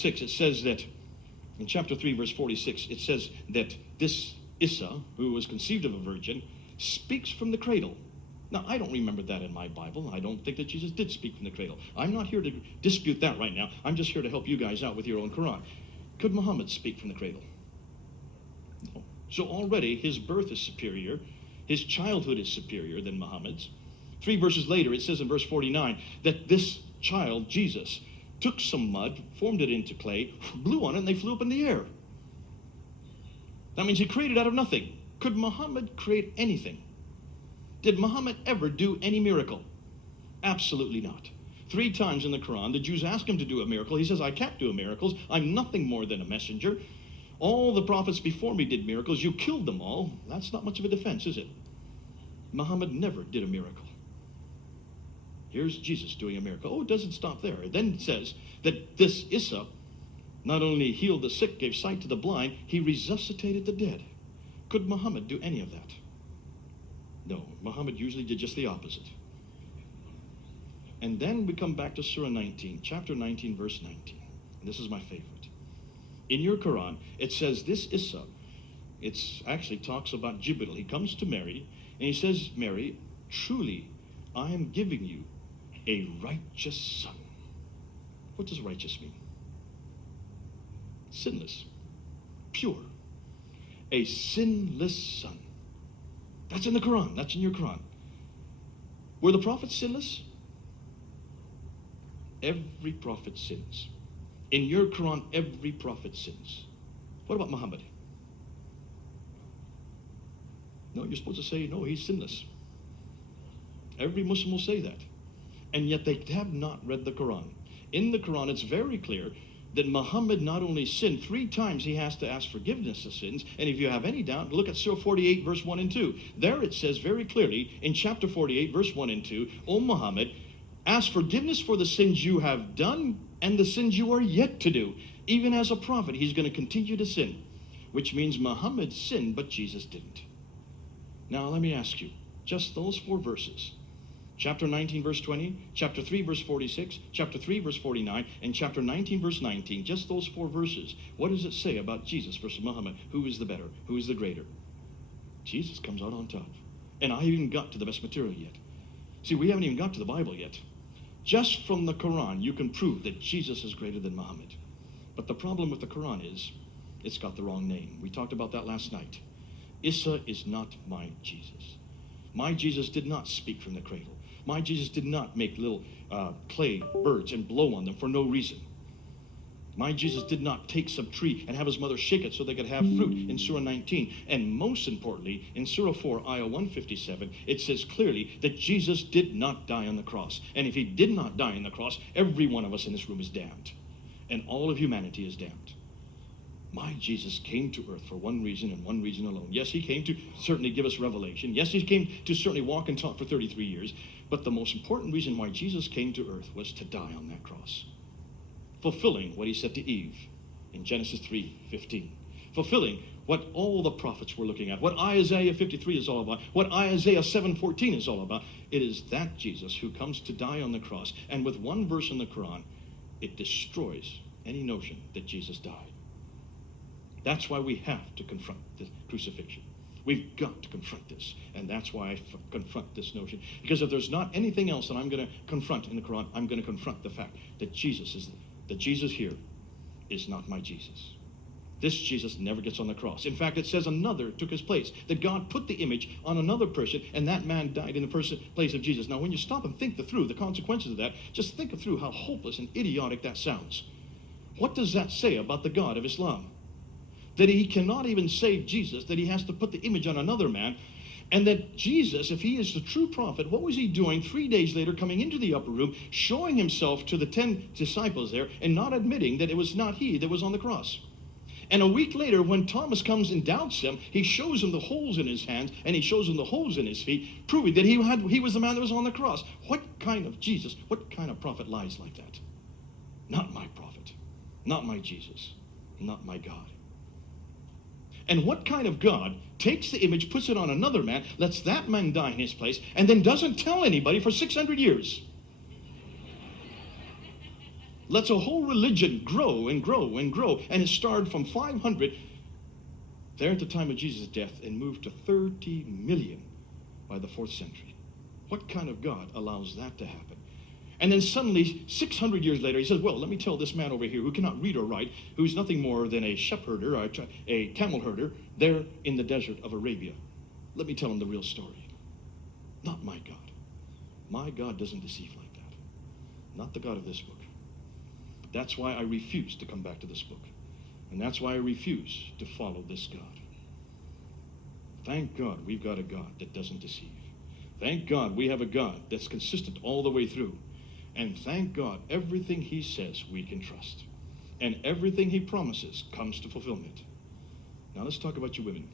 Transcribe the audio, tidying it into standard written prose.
6, it says that, in chapter 3, verse 46, it says that this Issa, who was conceived of a virgin, speaks from the cradle. Now, I don't remember that in my Bible. I don't think that Jesus did speak from the cradle. I'm not here to dispute that right now. I'm just here to help you guys out with your own Quran. Could Muhammad speak from the cradle? No. So already his birth is superior. His childhood is superior than Muhammad's. 3 verses later, it says in verse 49 that this child, Jesus, took some mud, formed it into clay, blew on it, and they flew up in the air. That means he created out of nothing. Could Muhammad create anything? Did Muhammad ever do any miracle? Absolutely not. 3 times in the Quran, the Jews ask him to do a miracle. He says, I can't do miracles. I'm nothing more than a messenger. All the prophets before me did miracles. You killed them all. That's not much of a defense, is it? Muhammad never did a miracle. Here's Jesus doing a miracle. Oh, it doesn't stop there. It then says that this Issa not only healed the sick, gave sight to the blind, he resuscitated the dead. Could Muhammad do any of that? No, Muhammad usually did just the opposite. And then we come back to Surah 19, chapter 19, verse 19. And this is my favorite. In your Quran, it says this Issa, it actually talks about Jibril. He comes to Mary, and he says, Mary, truly, I am giving you a righteous son. What does righteous mean? Sinless, pure, a sinless son. That's in the Quran. That's in your Quran. Were the prophets sinless? Every prophet sins. In your Quran, every prophet sins. What about Muhammad? No, you're supposed to say, no, he's sinless. Every Muslim will say that. And yet they have not read the Quran. In the Quran, it's very clear that Muhammad not only sinned, 3 times he has to ask forgiveness of sins. And if you have any doubt, look at Surah 48, verse 1 and 2. There it says very clearly in chapter 48, verse 1 and 2, O Muhammad, ask forgiveness for the sins you have done and the sins you are yet to do. Even as a prophet, he's going to continue to sin, which means Muhammad sinned, but Jesus didn't. Now, let me ask you, just those 4 verses, chapter 19, verse 20, chapter 3, verse 46, chapter 3, verse 49, and chapter 19, verse 19, just those 4 verses, what does it say about Jesus versus Muhammad? Who is the better? Who is the greater? Jesus comes out on top. And I haven't even got to the best material yet. See, we haven't even got to the Bible yet. Just from the Quran, you can prove that Jesus is greater than Muhammad. But the problem with the Quran is, it's got the wrong name. We talked about that last night. Issa is not my Jesus. My Jesus did not speak from the cradle. My Jesus did not make little clay birds and blow on them for no reason. My Jesus did not take some tree and have his mother shake it so they could have fruit in Surah 19. And most importantly, in Surah 4, Ayah 157, it says clearly that Jesus did not die on the cross. And if he did not die on the cross, every one of us in this room is damned. And all of humanity is damned. My Jesus came to earth for one reason and one reason alone. Yes, he came to certainly give us revelation. Yes, he came to certainly walk and talk for 33 years. But the most important reason why Jesus came to earth was to die on that cross. Fulfilling what he said to Eve in Genesis 3:15. Fulfilling what all the prophets were looking at. What Isaiah 53 is all about. What Isaiah 7:14 is all about. It is that Jesus who comes to die on the cross. And with one verse in the Quran, it destroys any notion that Jesus died. That's why we have to confront the crucifixion. We've got to confront this. And that's why I confront this notion. Because if there's not anything else that I'm going to confront in the Quran, I'm going to confront the fact that Jesus here is not my Jesus. This Jesus never gets on the cross. In fact, it says another took his place. That God put the image on another person, and that man died in the place of Jesus. Now, when you stop and think through the consequences of that, just think through how hopeless and idiotic that sounds. What does that say about the God of Islam? That he cannot even save Jesus, that he has to put the image on another man, and that Jesus, if he is the true prophet, what was he doing 3 days later coming into the upper room, showing himself to the 10 disciples there, and not admitting that it was not he that was on the cross? And a week later, when Thomas comes and doubts him, he shows him the holes in his hands, and he shows him the holes in his feet, proving that he was the man that was on the cross. What kind of Jesus, what kind of prophet lies like that? Not my prophet, not my Jesus, not my God. And what kind of God takes the image, puts it on another man, lets that man die in his place, and then doesn't tell anybody for 600 years? lets a whole religion grow and grow and grow, and it started from 500 there at the time of Jesus' death and moved to 30 million by the 4th century. What kind of God allows that to happen? And then suddenly, 600 years later, he says, well, let me tell this man over here who cannot read or write, who's nothing more than a shepherd or a camel herder there in the desert of Arabia. Let me tell him the real story. Not my God. My God doesn't deceive like that. Not the God of this book. That's why I refuse to come back to this book. And that's why I refuse to follow this God. Thank God we've got a God that doesn't deceive. Thank God we have a God that's consistent all the way through. And thank God everything he says we can trust. And everything he promises comes to fulfillment. Now let's talk about you women.